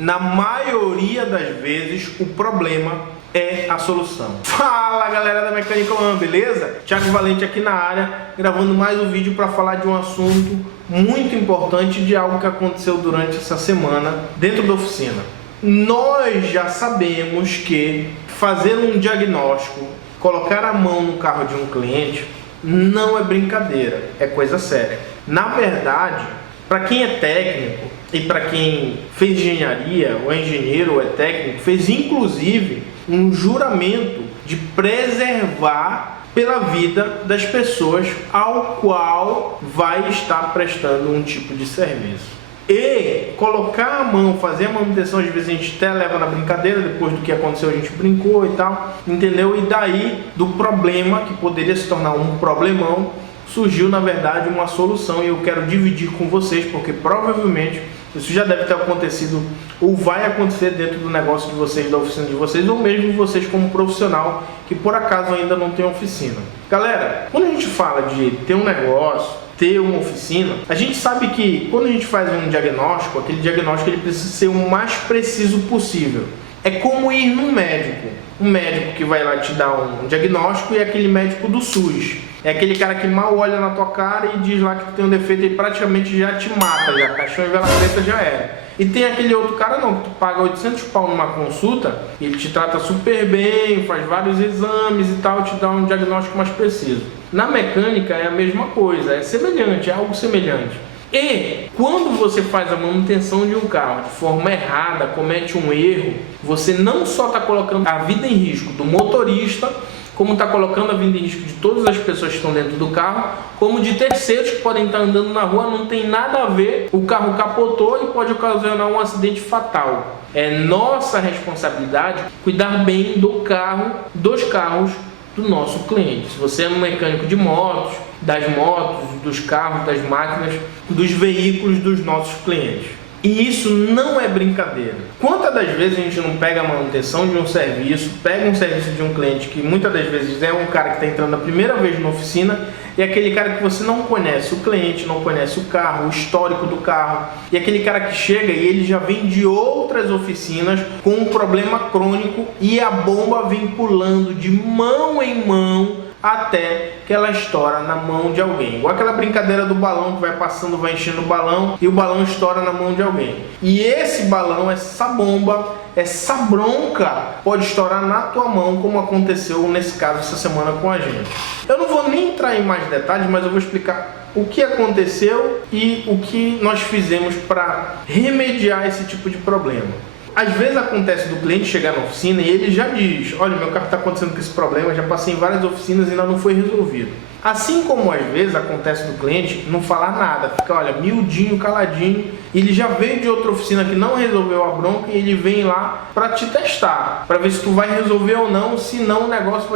na maioria das vezes, o problema é a solução. Fala galera da Mecânica One, beleza? Thiago Valente aqui na área, gravando mais um vídeo para falar de um assunto muito importante, de algo que aconteceu durante essa semana dentro da oficina. Nós já sabemos que fazer um diagnóstico, colocar a mão no carro de um cliente, não é brincadeira, é coisa séria. Na verdade, para quem é técnico e para quem fez engenharia, ou é engenheiro ou é técnico, fez inclusive um juramento de preservar pela vida das pessoas ao qual vai estar prestando um tipo de serviço. E colocar a mão, fazer a manutenção, às vezes a gente até leva na brincadeira, depois do que aconteceu a gente brincou e tal, entendeu? E daí, do problema, que poderia se tornar um problemão, surgiu na verdade uma solução, e eu quero dividir com vocês, porque provavelmente isso já deve ter acontecido ou vai acontecer dentro do negócio de vocês, da oficina de vocês, ou mesmo vocês como profissional que por acaso ainda não tem oficina. Galera, quando a gente fala de ter um negócio, ter uma oficina, a gente sabe que quando a gente faz um diagnóstico, aquele diagnóstico ele precisa ser o mais preciso possível. É como ir num médico. Um médico que vai lá te dar um diagnóstico, e é aquele médico do SUS. É aquele cara que mal olha na tua cara e diz lá que tu tem um defeito e praticamente já te mata, já caixão e vela preta já era. E tem aquele outro cara não, que tu paga 800 pau numa consulta, e ele te trata super bem, faz vários exames e tal, te dá um diagnóstico mais preciso. Na mecânica é a mesma coisa, é semelhante, é algo semelhante. E quando você faz a manutenção de um carro de forma errada, comete um erro, você não só está colocando a vida em risco do motorista, como está colocando a vida em risco de todas as pessoas que estão dentro do carro, como de terceiros que podem estar andando na rua, não tem nada a ver, o carro capotou e pode ocasionar um acidente fatal. É nossa responsabilidade cuidar bem do carro, dos carros do nosso cliente. Se você é um mecânico de motos, das motos, dos carros, das máquinas, dos veículos dos nossos clientes. E isso não é brincadeira. Quantas das vezes a gente não pega a manutenção de um serviço, pega um serviço de um cliente que muitas das vezes é um cara que está entrando a primeira vez na oficina, e aquele cara que você não conhece o cliente, não conhece o carro, o histórico do carro, e aquele cara que chega e ele já vem de outras oficinas com um problema crônico e a bomba vem pulando de mão em mão até que ela estoura na mão de alguém. Igual aquela brincadeira do balão que vai passando, vai enchendo o balão e o balão estoura na mão de alguém. E esse balão, essa bomba, essa bronca pode estourar na tua mão, como aconteceu nesse caso essa semana com a gente. Eu não vou nem entrar em mais detalhes, mas eu vou explicar o que aconteceu e o que nós fizemos para remediar esse tipo de problema. Às vezes acontece do cliente chegar na oficina e ele já diz: olha, meu carro está acontecendo com esse problema, já passei em várias oficinas e ainda não foi resolvido. Assim como às vezes acontece do cliente não falar nada, fica, olha, miudinho, caladinho, e ele já veio de outra oficina que não resolveu a bronca e ele vem lá para te testar, para ver se tu vai resolver ou não, se não o negócio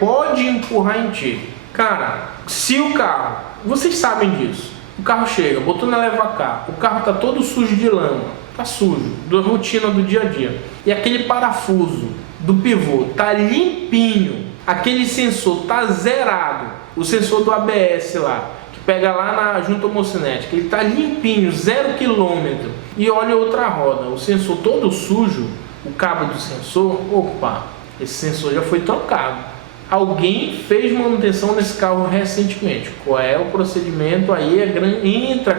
pode empurrar em ti. Cara, se o carro, vocês sabem disso, o carro chega, botou na leva-cá, o carro está todo sujo de lama, tá sujo, da rotina do dia a dia, e aquele parafuso do pivô tá limpinho, aquele sensor tá zerado, o sensor do ABS lá, que pega lá junto ao homocinética, ele tá limpinho, 0 km, e olha outra roda, o sensor todo sujo, o cabo do sensor, opa, esse sensor já foi trocado. Alguém fez manutenção nesse carro recentemente. Qual é o procedimento? Aí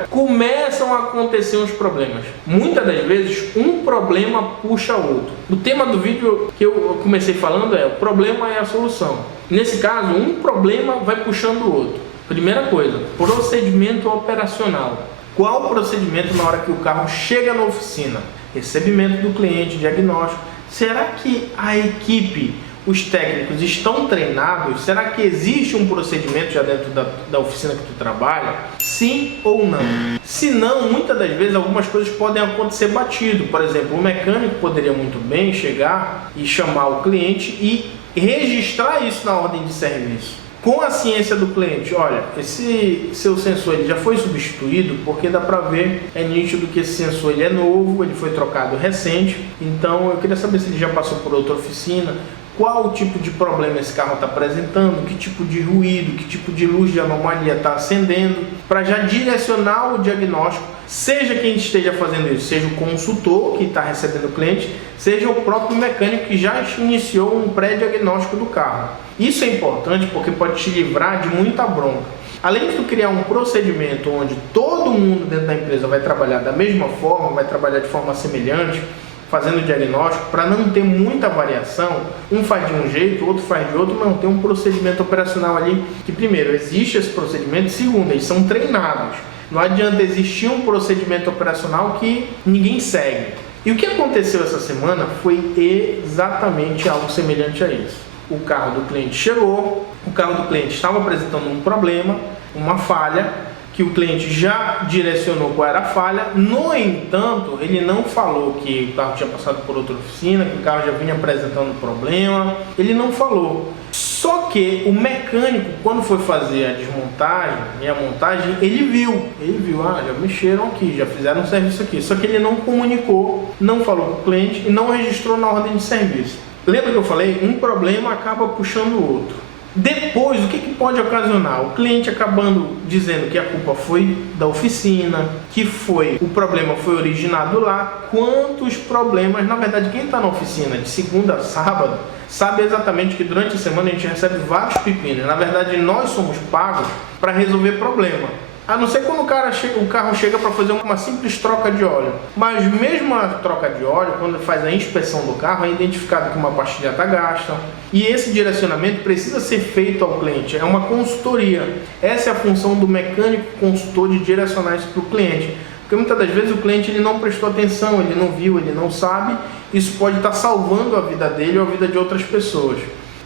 começam a acontecer uns problemas. Muitas das vezes um problema puxa outro. O tema do vídeo que eu comecei falando é: o problema é a solução. Nesse caso, um problema vai puxando o outro. Primeira coisa, procedimento operacional. Qual o procedimento na hora que o carro chega na oficina? Recebimento do cliente, diagnóstico. Será que a equipe, os técnicos estão treinados? Será que existe um procedimento já dentro da oficina que tu trabalha? Sim ou não? Se não, muitas das vezes algumas coisas podem acontecer batido. Por exemplo, o mecânico poderia muito bem chegar e chamar o cliente e registrar isso na ordem de serviço, com a ciência do cliente. Olha, esse seu sensor ele já foi substituído, porque dá para ver, é nítido que esse sensor ele é novo, ele foi trocado recente, então eu queria saber se ele já passou por outra oficina, qual o tipo de problema esse carro está apresentando, que tipo de ruído, que tipo de luz de anomalia está acendendo, para já direcionar o diagnóstico seja quem esteja fazendo isso, seja o consultor que está recebendo o cliente, seja o próprio mecânico que já iniciou um pré-diagnóstico do carro. Isso é importante porque pode te livrar de muita bronca. Além de tu criar um procedimento onde todo mundo dentro da empresa vai trabalhar da mesma forma, vai trabalhar de forma semelhante, fazendo o diagnóstico, para não ter muita variação, um faz de um jeito, outro faz de outro, não, tem um procedimento operacional ali, que primeiro, existe esse procedimento, segundo, eles são treinados. Não adianta existir um procedimento operacional que ninguém segue. E o que aconteceu essa semana foi exatamente algo semelhante a isso. O carro do cliente chegou, o carro do cliente estava apresentando um problema, uma falha, que o cliente já direcionou qual era a falha. No entanto, ele não falou que o carro tinha passado por outra oficina, que o carro já vinha apresentando problema, ele não falou. Só que o mecânico, quando foi fazer a desmontagem e a montagem, ele viu, já mexeram aqui, já fizeram um serviço aqui, só que ele não comunicou, não falou com o cliente e não registrou na ordem de serviço. Lembra que eu falei? Um problema acaba puxando o outro. Depois, o que pode ocasionar? O cliente acabando dizendo que a culpa foi da oficina, que o problema foi originado lá. Quantos problemas, na verdade, quem está na oficina de segunda a sábado, sabe exatamente que durante a semana a gente recebe vários pepinos. Na verdade, nós somos pagos para resolver problema. A não ser quando o carro chega para fazer uma simples troca de óleo. Mas mesmo a troca de óleo, quando faz a inspeção do carro, é identificado que uma pastilha está gasta. E esse direcionamento precisa ser feito ao cliente. É uma consultoria. Essa é a função do mecânico consultor, de direcionar isso para o cliente. Porque muitas das vezes o cliente ele não prestou atenção, ele não viu, ele não sabe. Isso pode estar salvando a vida dele ou a vida de outras pessoas.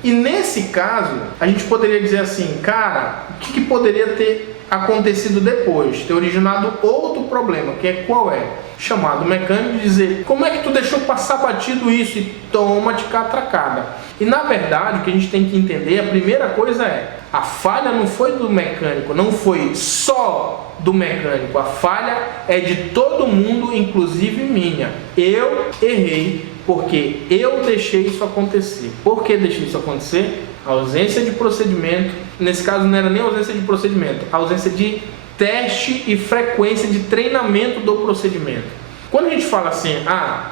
E nesse caso, a gente poderia dizer assim, cara, o que poderia ter acontecido depois, ter originado outro problema, que é qual é? Chamado mecânico e dizer, como é que tu deixou passar batido isso? E toma-te catracada. E na verdade, o que a gente tem que entender, a primeira coisa é, a falha não foi do mecânico, não foi só do mecânico, a falha é de todo mundo, inclusive minha. Eu errei porque eu deixei isso acontecer. Por que deixei isso acontecer? A ausência de procedimento, nesse caso não era nem ausência de procedimento, a ausência de teste e frequência de treinamento do procedimento. Quando a gente fala assim,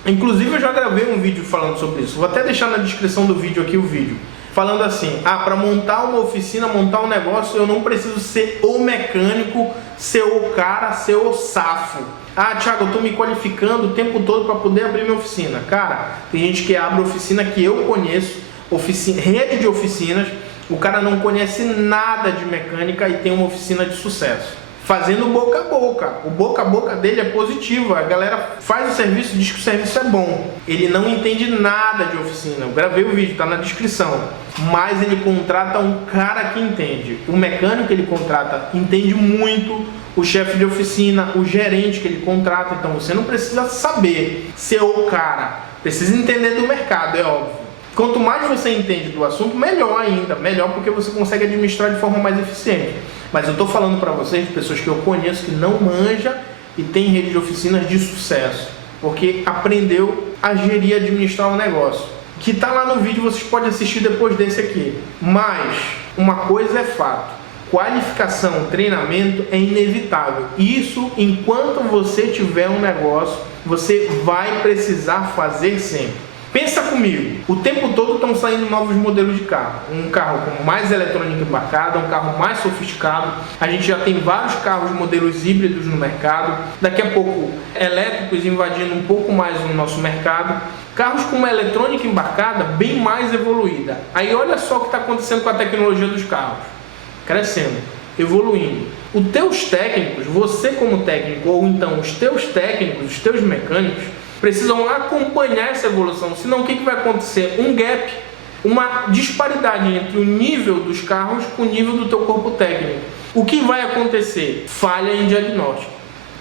inclusive eu já gravei um vídeo falando sobre isso, vou até deixar na descrição do vídeo aqui o vídeo, falando assim, para montar uma oficina, montar um negócio, eu não preciso ser o mecânico, ser o cara, ser o safo. Thiago, eu estou me qualificando o tempo todo para poder abrir minha oficina. Cara, tem gente que abre oficina que eu conheço, rede de oficinas, o cara não conhece nada de mecânica e tem uma oficina de sucesso, fazendo boca a boca. O boca a boca dele é positivo, a galera faz o serviço, diz que o serviço é bom, ele não entende nada de oficina. Eu gravei o vídeo, está na descrição, mas ele contrata um cara que entende. O mecânico que ele contrata entende muito, o chefe de oficina, o gerente que ele contrata. Então você não precisa saber ser o cara, precisa entender do mercado, é óbvio. Quanto mais você entende do assunto, melhor ainda, melhor, porque você consegue administrar de forma mais eficiente. Mas eu estou falando para vocês de pessoas que eu conheço que não manja e tem rede de oficinas de sucesso, porque aprendeu a gerir e administrar o negócio. Que está lá no vídeo, vocês podem assistir depois desse aqui. Mas uma coisa é fato, qualificação, treinamento é inevitável. Isso, enquanto você tiver um negócio, você vai precisar fazer sempre. Pensa comigo, o tempo todo estão saindo novos modelos de carro. Um carro com mais eletrônica embarcada, um carro mais sofisticado. A gente já tem vários carros modelos híbridos no mercado. Daqui a pouco, elétricos invadindo um pouco mais o nosso mercado. Carros com uma eletrônica embarcada bem mais evoluída. Aí olha só o que está acontecendo com a tecnologia dos carros. Crescendo, evoluindo. Os teus técnicos, você como técnico, ou então os teus técnicos, os teus mecânicos, precisam acompanhar essa evolução, senão o que vai acontecer? Um gap, uma disparidade entre o nível dos carros com o nível do teu corpo técnico. O que vai acontecer? Falha em diagnóstico.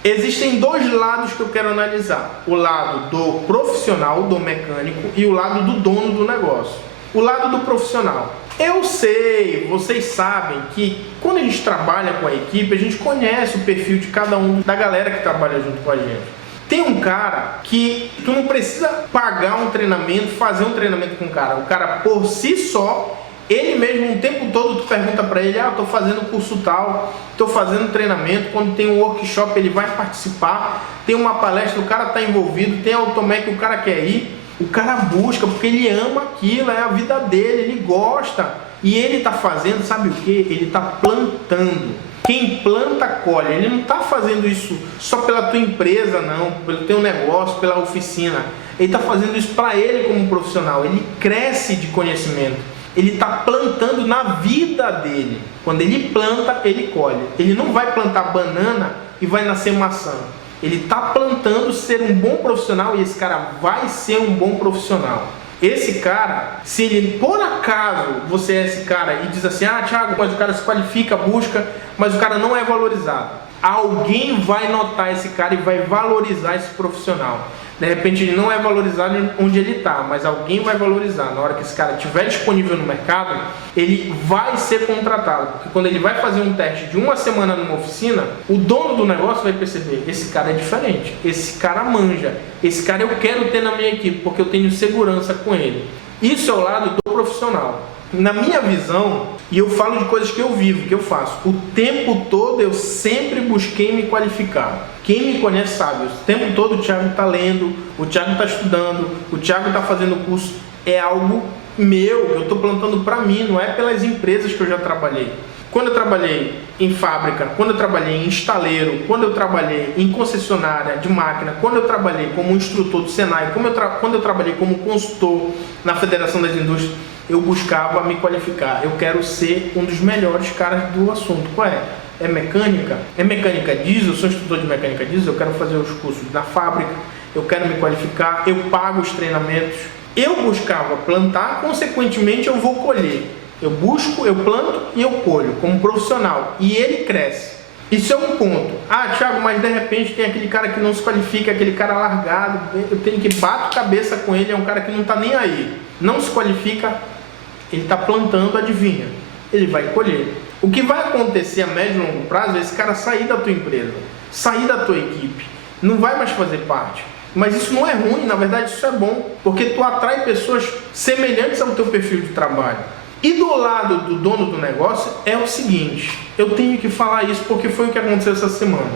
Existem dois lados que eu quero analisar, o lado do profissional, do mecânico, e o lado do dono do negócio. O lado do profissional. Eu sei, vocês sabem que quando a gente trabalha com a equipe, a gente conhece o perfil de cada um da galera que trabalha junto com a gente. Tem um cara que tu não precisa pagar um treinamento, fazer um treinamento com o cara. O cara por si só, Ele mesmo, o tempo todo, tu pergunta para ele, tô fazendo curso tal, tô fazendo treinamento, quando tem um workshop ele vai participar, tem uma palestra, o cara tá envolvido, tem automec, o cara quer ir, o cara busca, porque ele ama aquilo, é a vida dele, ele gosta, e ele tá fazendo, sabe o que? Ele tá plantando. Quem planta, colhe. Ele não está fazendo isso só pela tua empresa, não, pelo teu negócio, pela oficina. Ele está fazendo isso para ele como profissional. Ele cresce de conhecimento. Ele está plantando na vida dele. Quando ele planta, ele colhe. Ele não vai plantar banana e vai nascer maçã. Ele está plantando ser um bom profissional e esse cara vai ser um bom profissional. Esse cara, se ele, por acaso, você é esse cara e diz assim, Thiago, mas o cara se qualifica, busca, mas o cara não é valorizado. Alguém vai notar esse cara e vai valorizar esse profissional. De repente ele não é valorizado onde ele está, mas alguém vai valorizar. Na hora que esse cara estiver disponível no mercado, ele vai ser contratado. Porque quando ele vai fazer um teste de 1 semana numa oficina, o dono do negócio vai perceber, esse cara é diferente, esse cara manja, esse cara eu quero ter na minha equipe, porque eu tenho segurança com ele. Isso é o lado do profissional. Na minha visão, e eu falo de coisas que eu vivo, que eu faço, o tempo todo eu sempre busquei me qualificar. Quem me conhece sabe, o tempo todo o Thiago está lendo, o Thiago está estudando, o Thiago está fazendo curso. É algo meu, eu estou plantando para mim, não é pelas empresas que eu já trabalhei. Quando eu trabalhei em fábrica, quando eu trabalhei em estaleiro, quando eu trabalhei em concessionária de máquina, quando eu trabalhei como instrutor do Senai, quando eu trabalhei como consultor na Federação das Indústrias, eu buscava me qualificar. Eu quero ser um dos melhores caras do assunto. Qual é? É mecânica? É mecânica diesel? Eu sou instrutor de mecânica diesel, eu quero fazer os cursos na fábrica, eu quero me qualificar, eu pago os treinamentos. Eu buscava plantar, consequentemente eu vou colher. Eu busco, eu planto e eu colho como profissional. E ele cresce. Isso é um ponto. Thiago, mas de repente tem aquele cara que não se qualifica, aquele cara largado, eu tenho que bater cabeça com ele, é um cara que não está nem aí. Não se qualifica, ele está plantando, adivinha? Ele vai colher. O que vai acontecer a médio e longo prazo é esse cara sair da tua empresa, sair da tua equipe, não vai mais fazer parte. Mas isso não é ruim, na verdade isso é bom, porque tu atrai pessoas semelhantes ao teu perfil de trabalho. E do lado do dono do negócio é o seguinte, eu tenho que falar isso porque foi o que aconteceu essa semana.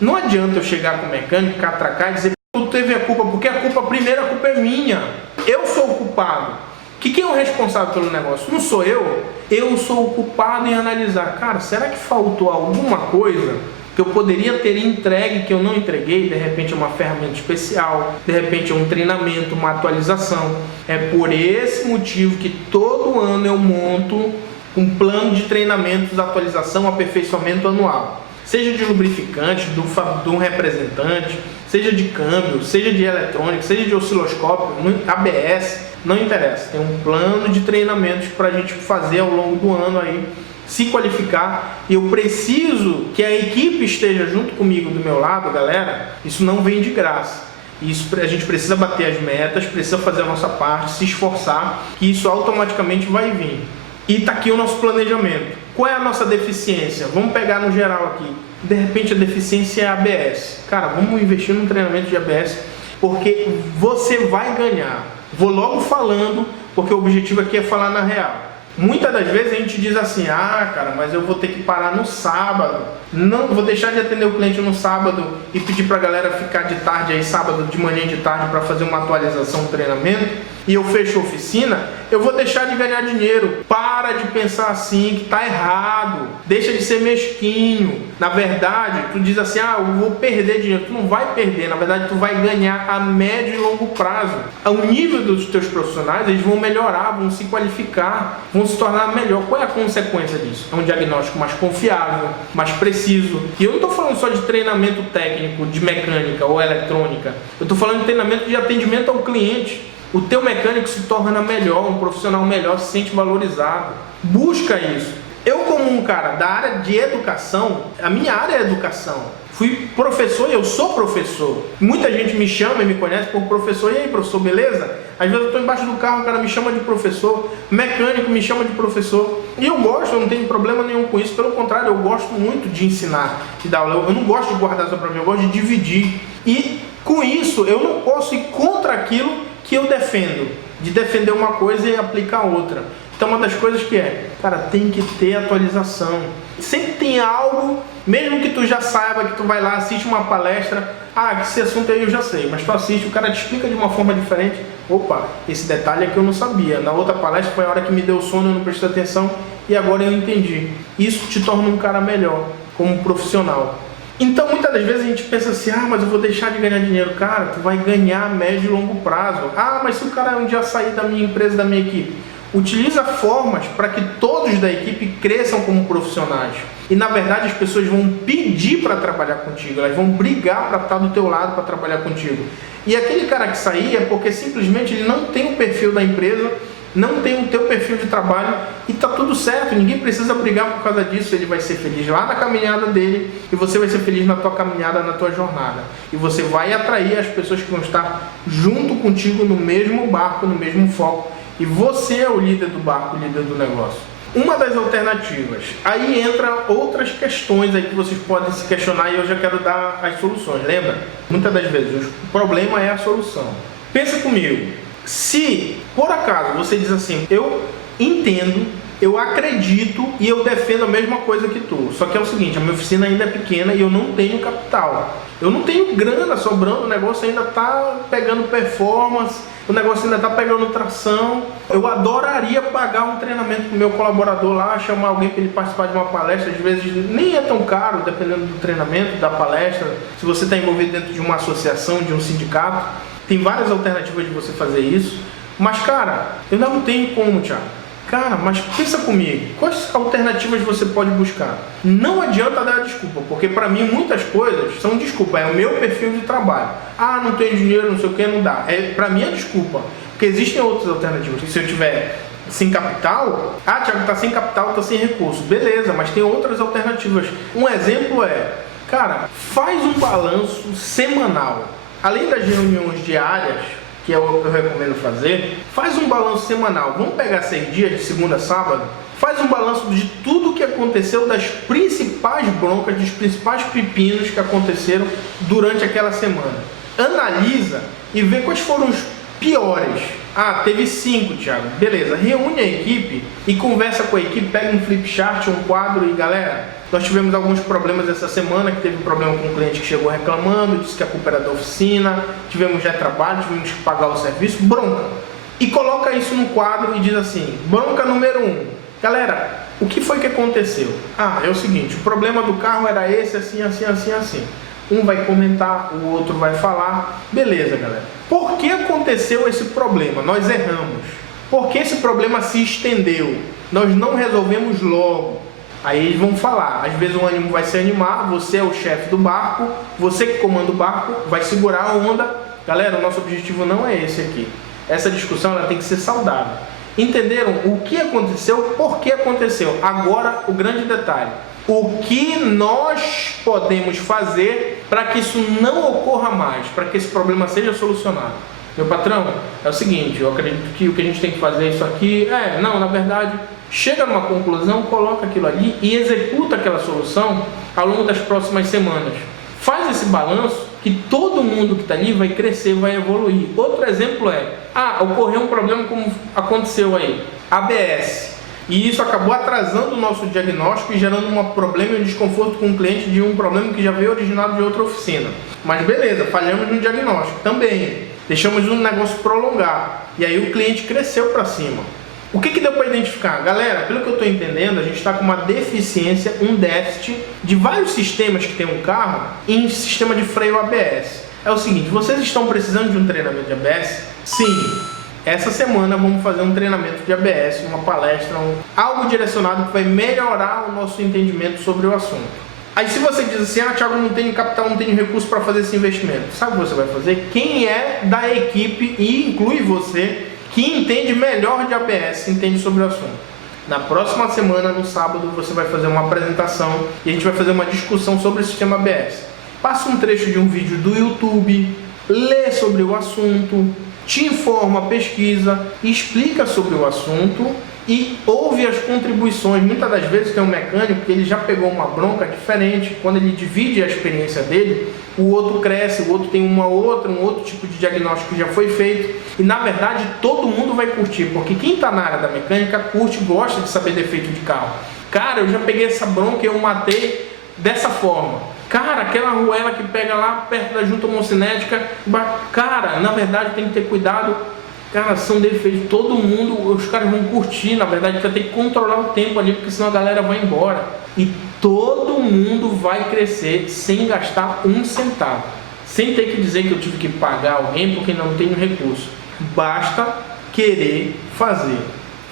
Não adianta eu chegar com o mecânico, catracar e dizer que tu teve a culpa, porque a primeira culpa é minha. Eu sou o culpado. Quem é o responsável pelo negócio? Não sou eu. Eu sou o culpado em analisar. Cara, será que faltou alguma coisa que eu poderia ter entregue que eu não entreguei? De repente é uma ferramenta especial, de repente é um treinamento, uma atualização. É por esse motivo que todo ano eu monto um plano de treinamentos, atualização, aperfeiçoamento anual. Seja de lubrificante, de um representante, seja de câmbio, seja de eletrônica, seja de osciloscópio, ABS, não interessa. Tem um plano de treinamentos para a gente fazer ao longo do ano aí, se qualificar. E eu preciso que a equipe esteja junto comigo do meu lado, galera. Isso não vem de graça. Isso, a gente precisa bater as metas, precisa fazer a nossa parte, se esforçar, que isso automaticamente vai vir. E está aqui o nosso planejamento. Qual é a nossa deficiência? Vamos pegar no geral aqui. De repente a deficiência é ABS. Cara, vamos investir num treinamento de ABS, porque você vai ganhar. Vou logo falando, porque o objetivo aqui é falar na real. Muitas das vezes a gente diz assim, cara, mas eu vou ter que parar no sábado. Não, vou deixar de atender o cliente no sábado e pedir para a galera ficar de tarde aí, sábado de manhã e de tarde, para fazer uma atualização do treinamento. E eu fecho a oficina, eu vou deixar de ganhar dinheiro. Para de pensar assim, que tá errado. Deixa de ser mesquinho. Na verdade, tu diz assim, eu vou perder dinheiro. Tu não vai perder, na verdade tu vai ganhar a médio e longo prazo. O nível dos teus profissionais, eles vão melhorar, vão se qualificar, vão se tornar melhor. Qual é a consequência disso? É um diagnóstico mais confiável, mais preciso. E eu não estou falando só de treinamento técnico, de mecânica ou eletrônica. Eu estou falando de treinamento de atendimento ao cliente. O teu mecânico se torna melhor, um profissional melhor, se sente valorizado. Busca isso. Eu, como um cara da área de educação, a minha área é educação. Fui professor e eu sou professor. Muita gente me chama e me conhece por professor. E aí, professor, beleza? Às vezes eu estou embaixo do carro, o cara me chama de professor. Mecânico me chama de professor. E eu gosto, eu não tenho problema nenhum com isso. Pelo contrário, eu gosto muito de ensinar, de dar aula. Eu não gosto de guardar só para mim, eu gosto de dividir. E com isso, eu não posso ir contra aquilo que eu defendo, de defender uma coisa e aplicar outra. Então uma das coisas que cara, tem que ter atualização. Sempre tem algo, mesmo que tu já saiba, que tu vai lá, assiste uma palestra, que esse assunto aí eu já sei, mas tu assiste, o cara te explica de uma forma diferente. Opa, esse detalhe aqui eu não sabia. Na outra palestra foi a hora que me deu sono, eu não prestei atenção e agora eu entendi. Isso te torna um cara melhor, como profissional. Então muitas das vezes a gente pensa assim, mas eu vou deixar de ganhar dinheiro. Cara, tu vai ganhar a médio e longo prazo. Mas se o cara um dia sair da minha empresa, da minha equipe, utiliza formas para que todos da equipe cresçam como profissionais. E na verdade as pessoas vão pedir para trabalhar contigo, elas vão brigar para estar do teu lado para trabalhar contigo. E aquele cara que sair é porque simplesmente ele não tem o perfil da empresa, não tem o teu perfil de trabalho e tá tudo certo, ninguém precisa brigar por causa disso. Ele vai ser feliz lá na caminhada dele e você vai ser feliz na tua caminhada, na tua jornada. E você vai atrair as pessoas que vão estar junto contigo no mesmo barco, no mesmo foco. E você é o líder do barco, o líder do negócio. Uma das alternativas, aí entra outras questões aí que vocês podem se questionar e eu já quero dar as soluções, lembra? Muitas das vezes o problema é a solução. Pensa comigo, se por acaso você diz assim, eu entendo, eu acredito e eu defendo a mesma coisa que tu, só que é o seguinte, a minha oficina ainda é pequena e eu não tenho capital, eu não tenho grana sobrando, o negócio ainda está pegando performance, o negócio ainda está pegando tração. Eu adoraria pagar um treinamento para o meu colaborador lá, chamar alguém para ele participar de uma palestra, às vezes nem é tão caro, dependendo do treinamento, da palestra. Se você está envolvido dentro de uma associação, de um sindicato, tem várias alternativas de você fazer isso. Mas cara, eu não tenho como, Thiago. Cara, mas pensa comigo, quais alternativas você pode buscar? Não adianta dar desculpa, porque para mim muitas coisas são desculpa, é o meu perfil de trabalho. Não tenho dinheiro, não sei o que, não dá. Para mim é desculpa, porque existem outras alternativas. Se eu tiver sem capital, Thiago, tá sem capital, tá sem recurso, beleza, mas tem outras alternativas. Um exemplo cara, faz um balanço semanal. Além das reuniões diárias, que eu recomendo fazer, faz um balanço semanal. Vamos pegar 6 dias, de segunda a sábado, faz um balanço de tudo que aconteceu, das principais broncas, dos principais pepinos que aconteceram durante aquela semana. Analisa e vê quais foram os piores. Teve 5, Thiago. Beleza, reúne a equipe e conversa com a equipe, pega um flip chart, um quadro e galera, nós tivemos alguns problemas essa semana, que teve um problema com um cliente que chegou reclamando, disse que a culpa era da oficina, tivemos retrabalho, tivemos que pagar o serviço, bronca. E coloca isso no quadro e diz assim, bronca número 1. Galera, o que foi que aconteceu? É o seguinte, o problema do carro era esse, assim, assim, assim, assim. Um vai comentar, o outro vai falar. Beleza, galera. Por que aconteceu esse problema? Nós erramos. Por que esse problema se estendeu? Nós não resolvemos logo. Aí eles vão falar, às vezes o ânimo vai se animar, você é o chefe do barco, você que comanda o barco, vai segurar a onda. Galera, o nosso objetivo não é esse aqui. Essa discussão ela tem que ser saudável. Entenderam o que aconteceu, por que aconteceu? Agora o grande detalhe. O que nós podemos fazer para que isso não ocorra mais, para que esse problema seja solucionado? Meu patrão, é o seguinte, eu acredito que o que a gente tem que fazer é isso aqui. Na verdade, chega numa conclusão, coloca aquilo ali e executa aquela solução ao longo das próximas semanas. Faz esse balanço que todo mundo que está ali vai crescer, vai evoluir. Outro exemplo ocorreu um problema como aconteceu aí, ABS. E isso acabou atrasando o nosso diagnóstico e gerando um problema e um desconforto com o cliente de um problema que já veio originado de outra oficina. Mas beleza, falhamos no diagnóstico também. Deixamos um negócio prolongar. E aí o cliente cresceu para cima. O que deu para identificar? Galera, pelo que eu estou entendendo, a gente está com uma deficiência, um déficit de vários sistemas que tem um carro em sistema de freio ABS. É o seguinte, vocês estão precisando de um treinamento de ABS? Sim. Essa semana vamos fazer um treinamento de ABS, uma palestra, algo direcionado que vai melhorar o nosso entendimento sobre o assunto. Aí se você diz assim, Thiago, não tenho capital, não tenho recurso para fazer esse investimento, sabe o que você vai fazer? Quem é da equipe, e inclui você, que entende melhor de ABS, entende sobre o assunto. Na próxima semana, no sábado, você vai fazer uma apresentação e a gente vai fazer uma discussão sobre o sistema ABS. Passa um trecho de um vídeo do YouTube, lê sobre o assunto, te informa, pesquisa, explica sobre o assunto e ouve as contribuições. Muitas das vezes tem um mecânico que ele já pegou uma bronca diferente, quando ele divide a experiência dele, o outro cresce, o outro tem um outro tipo de diagnóstico que já foi feito. E na verdade todo mundo vai curtir, porque quem está na área da mecânica curte, gosta de saber defeito de carro. Cara, eu já peguei essa bronca e eu matei dessa forma. Cara, aquela arruela que pega lá perto da junta homocinética, cara, na verdade tem que ter cuidado. Cara, são defeitos, todo mundo, os caras vão curtir, na verdade vai ter que controlar o tempo ali, porque senão a galera vai embora. E todo mundo vai crescer sem gastar um centavo, sem ter que dizer que eu tive que pagar alguém porque não tenho recurso. Basta querer fazer.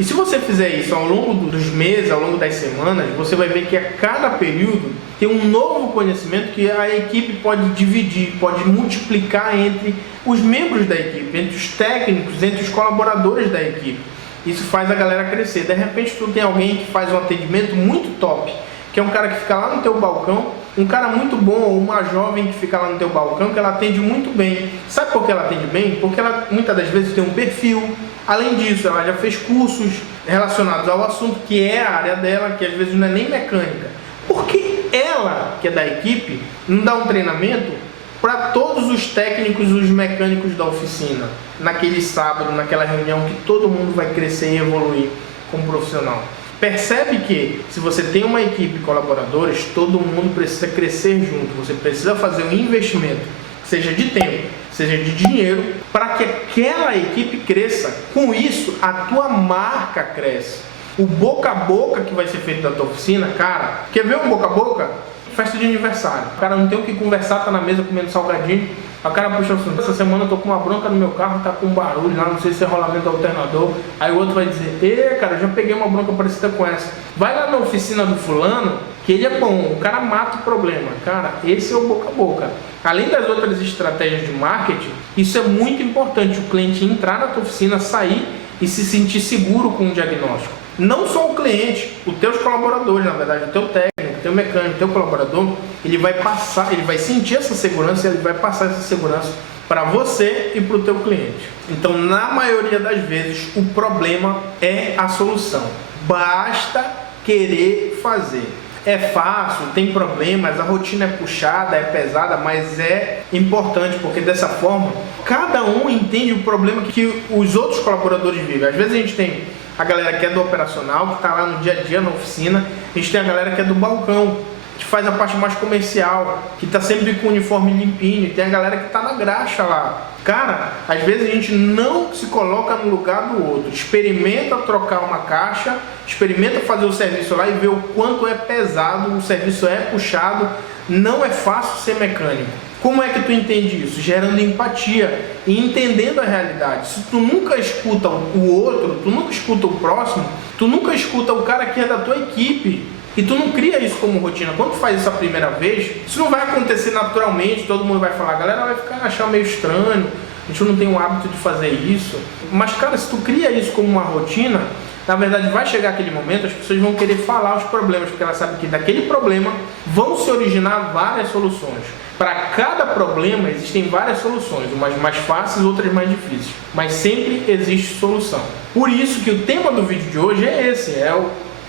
E se você fizer isso ao longo dos meses, ao longo das semanas, você vai ver que a cada período tem um novo conhecimento que a equipe pode dividir, pode multiplicar entre os membros da equipe, entre os técnicos, entre os colaboradores da equipe. Isso faz a galera crescer. De repente tu tem alguém que faz um atendimento muito top, que é um cara que fica lá no teu balcão, um cara muito bom, ou uma jovem que fica lá no teu balcão, que ela atende muito bem. Sabe por que ela atende bem? Porque ela muitas das vezes tem um perfil. Além disso, ela já fez cursos relacionados ao assunto, que é a área dela, que às vezes não é nem mecânica. Porque ela, que é da equipe, não dá um treinamento para todos os técnicos, os mecânicos da oficina, naquele sábado, naquela reunião que todo mundo vai crescer e evoluir como profissional. Percebe que se você tem uma equipe de colaboradores, todo mundo precisa crescer junto, você precisa fazer um investimento, seja de tempo, seja de dinheiro, para que aquela equipe cresça. Com isso, a tua marca cresce. O boca a boca que vai ser feito da tua oficina, cara, quer ver um boca a boca? Festa de aniversário. O cara não tem o que conversar, tá na mesa comendo salgadinho. O cara puxa assim, essa semana eu tô com uma bronca no meu carro, tá com um barulho lá, não sei se é rolamento do alternador. Aí o outro vai dizer, cara, eu já peguei uma bronca parecida com essa. Vai lá na oficina do fulano, que ele é bom, o cara mata o problema. Cara, esse é o boca a boca. Além das outras estratégias de marketing, isso é muito importante, o cliente entrar na tua oficina, sair e se sentir seguro com o diagnóstico. Não só o cliente, os teus colaboradores, na verdade, o teu técnico, o teu mecânico, o teu colaborador, ele vai passar, ele vai sentir essa segurança e ele vai passar essa segurança para você e para o teu cliente. Então, na maioria das vezes, o problema é a solução. Basta querer fazer. É fácil, tem problemas, a rotina é puxada, é pesada, mas é importante, porque dessa forma, cada um entende o problema que os outros colaboradores vivem. Às vezes a gente tem a galera que é do operacional, que está lá no dia a dia na oficina, a gente tem a galera que é do balcão, que faz a parte mais comercial, que está sempre com o uniforme limpinho, e tem a galera que está na graxa lá. Cara, às vezes a gente não se coloca no lugar do outro, experimenta trocar uma caixa, experimenta fazer o serviço lá e ver o quanto é pesado, o serviço é puxado, não é fácil ser mecânico. Como é que tu entende isso? Gerando empatia e entendendo a realidade. Se tu nunca escuta o outro, tu nunca escuta o próximo, tu nunca escuta o cara que é da tua equipe, e tu não cria isso como rotina. Quando tu faz isso a primeira vez, isso não vai acontecer naturalmente, todo mundo vai falar, a galera vai ficar achar meio estranho, a gente não tem o hábito de fazer isso. Mas cara, se tu cria isso como uma rotina, na verdade vai chegar aquele momento, as pessoas vão querer falar os problemas, porque elas sabem que daquele problema vão se originar várias soluções. Para cada problema existem várias soluções, umas mais fáceis, outras mais difíceis, mas sempre existe solução. Por isso que o tema do vídeo de hoje é esse,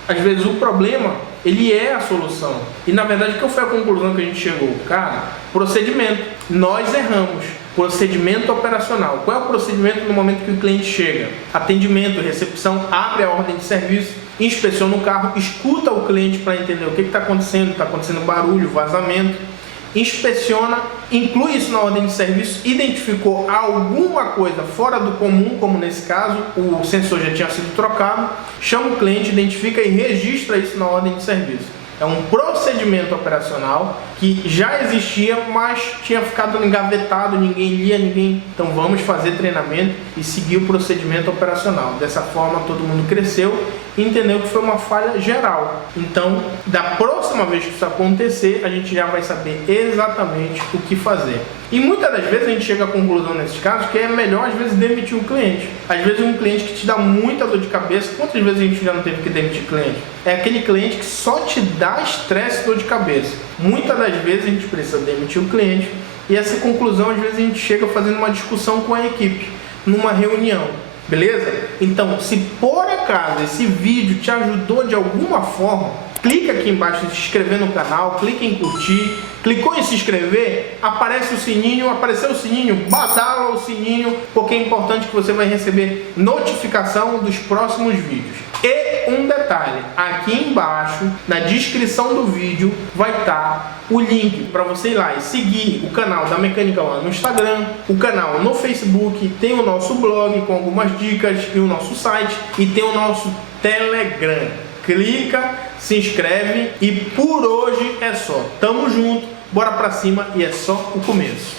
às vezes o problema, ele é a solução. E na verdade, qual foi a conclusão que a gente chegou? Cara, procedimento. Nós erramos. Procedimento operacional. Qual é o procedimento no momento que o cliente chega? Atendimento, recepção, abre a ordem de serviço, inspeciona o carro, escuta o cliente para entender o que está acontecendo barulho, vazamento. Inspeciona, inclui isso na ordem de serviço, identificou alguma coisa fora do comum, como nesse caso, o sensor já tinha sido trocado, chama o cliente, identifica e registra isso na ordem de serviço. É um procedimento operacional que já existia, mas tinha ficado engavetado, ninguém lia, Então vamos fazer treinamento e seguir o procedimento operacional. Dessa forma todo mundo cresceu e entendeu que foi uma falha geral. Então, da próxima vez que isso acontecer, a gente já vai saber exatamente o que fazer. E muitas das vezes a gente chega à conclusão nesses casos que é melhor às vezes demitir um cliente. Às vezes um cliente que te dá muita dor de cabeça. Quantas vezes a gente já não teve que demitir cliente? É aquele cliente que só te dá estresse e dor de cabeça. Muitas das vezes a gente precisa demitir o cliente e essa conclusão às vezes a gente chega fazendo uma discussão com a equipe, numa reunião. Beleza? Então, se por acaso esse vídeo te ajudou de alguma forma, clica aqui embaixo em se inscrever no canal, clica em curtir, clicou em se inscrever, aparece o sininho, apareceu o sininho, badala o sininho, porque é importante que você vai receber notificação dos próximos vídeos. E um detalhe, aqui embaixo, na descrição do vídeo, vai estar o link para você ir lá e seguir o canal da Mecânica One no Instagram, o canal no Facebook, tem o nosso blog com algumas dicas e o nosso site e tem o nosso Telegram. Clica, se inscreve e por hoje é só. Tamo junto, bora pra cima e é só o começo.